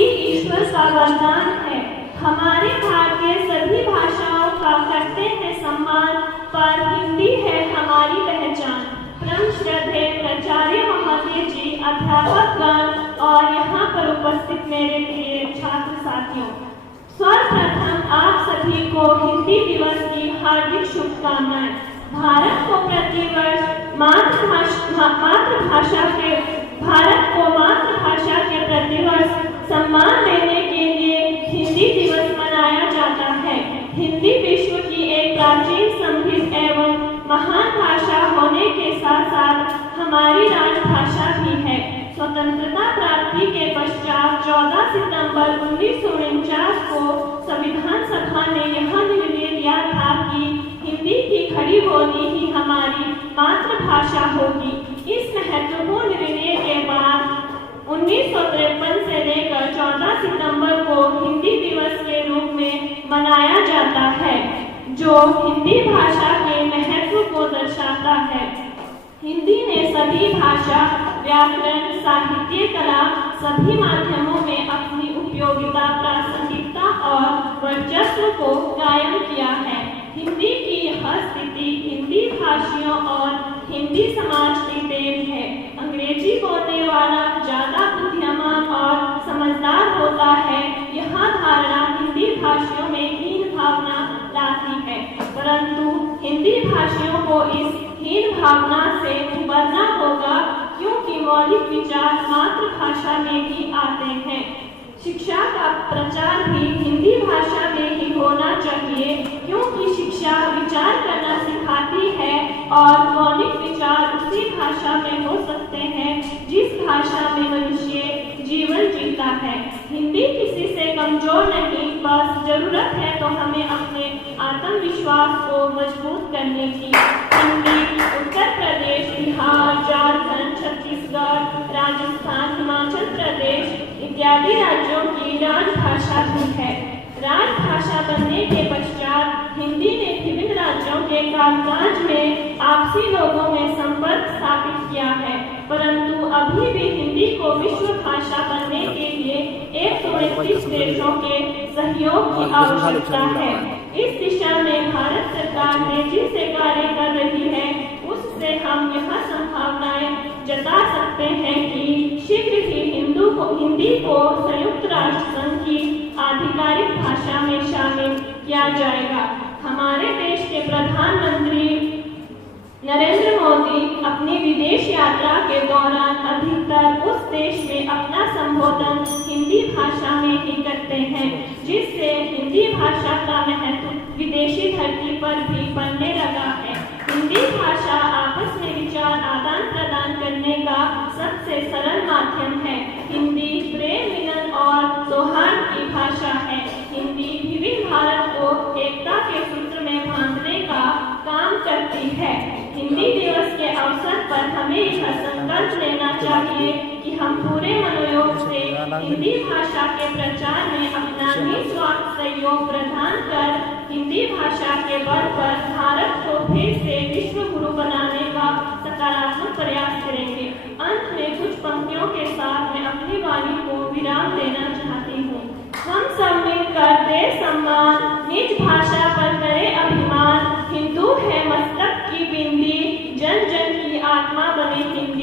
हिंदी ईश्वर का वरदान है। हमारे भारतीय सभी भाषाओं का करते हैं सम्मान, पर हिंदी है हमारी पहचान। परम श्रद्धेय प्राचार्य महोदय जी, अध्यापकगण और यहाँ पर उपस्थित मेरे प्रिय छात्र साथियों, सर्वप्रथम आप सभी को हिंदी दिवस की हार्दिक शुभकामनाएं। भारत को प्रतिवर्ष मातृभाषा के प्रतिवर्ष सम्मान देने के लिए हिंदी दिवस मनाया जाता है। हिंदी विश्व की एक प्राचीन, समृद्ध एवं महान भाषा होने के साथ साथ हमारी राजभाषा भी है। स्वतंत्रता प्राप्ति के पश्चात 14 सितंबर 1949 को संविधान सभा ने यह निर्णय लिया था कि हिंदी की खड़ी बोली ही हमारी मातृभाषा होगी। इस महत्वपूर्ण निर्णय के बाद 1953 से लेकर 14 सितंबर को हिंदी दिवस के रूप में मनाया जाता है, जो हिंदी भाषा के महत्व को दर्शाता है। हिंदी ने सभी भाषा, व्याकरण, साहित्य, कला सभी माध्यमों में अपनी उपयोगिता, प्रासंगिकता और वर्चस्व को कायम किया है। हिंदी की यह स्थिति हिंदी भाषियों और हिंदी समाज की देन है। अंग्रेजी बोलने वाला ज्यादा बुद्धिमान और समझदार होता है, यह धारणा हिंदी भाषियों में हीन भावना लाती है, परंतु हिंदी भाषियों को इस हीन भावना से उबरना होगा, क्योंकि मौलिक विचार मातृभाषा में ही आते हैं। शिक्षा का प्रचार भी हिंदी भाषा में ही होना चाहिए, क्योंकि शिक्षा विचार करना सिखाती है और मौलिक विचार उसी भाषा में हो सकते हैं जिस भाषा में मनुष्य जीवन जीता है। हिंदी किसी से कमजोर नहीं, बस जरूरत है तो हमें अपने आत्मविश्वास को मजबूत करने की। हिंदी उत्तर प्रदेश, बिहार, झारखंड, छत्तीसगढ़, राजस्थान, हिमाचल प्रदेश इत्यादि राज्यों की राजभाषा भी है। राजभाषा बनने के पश्चात हिंदी ने विभिन्न राज्यों के कामकाज में आपसी लोगों में संपर्क स्थापित किया है, परंतु अभी भी हिंदी को विश्व भाषा बनने के लिए 129 देशों के सहयोग की आवश्यकता है। इस दिशा में भारत सरकार तेजी से कार्य कर रही है। उससे हम यह संभावनाएं जता सकते हैं कि शीघ्र ही हिंदी को संयुक्त राष्ट्र संघ की आधिकारिक भाषा में शामिल किया जाएगा। हमारे देश के प्रधानमंत्री नरेंद्र मोदी अपनी विदेश यात्रा के दौरान अधिकतर उस देश में अपना संबोधन हिंदी भाषा में ही करते हैं, जिससे हिंदी भाषा का महत्व विदेशी धरती पर भी बढ़ने लगा है। हिंदी भाषा आपस में विचार आदान प्रदान करने का सबसे सरल माध्यम है। हिंदी प्रेम, मिलन और सौहार्द की भाषा है। हिंदी विविध भारत को एकता के सूत्र में बांधने का काम करती है। हिंदी दिवस के अवसर पर हमें यह संकल्प लेना चाहिए कि हम पूरे मनोयोग से हिंदी भाषा के प्रचार में अपना निस्वार्थ सहयोग प्रदान कर हिंदी भाषा के बल पर भारत को फिर से विश्व गुरु बनाने का सकारात्मक प्रयास करेंगे। अंत में कुछ पंक्तियों के साथ मैं अपनी वाणी को विराम देना चाहती हूँ। हम सब मिलकर दे सम्मान, निज भाषा पर करे अभिमान। हिंदू है मस्तक की बिंदी, जन जन की आत्मा बने हिंदी।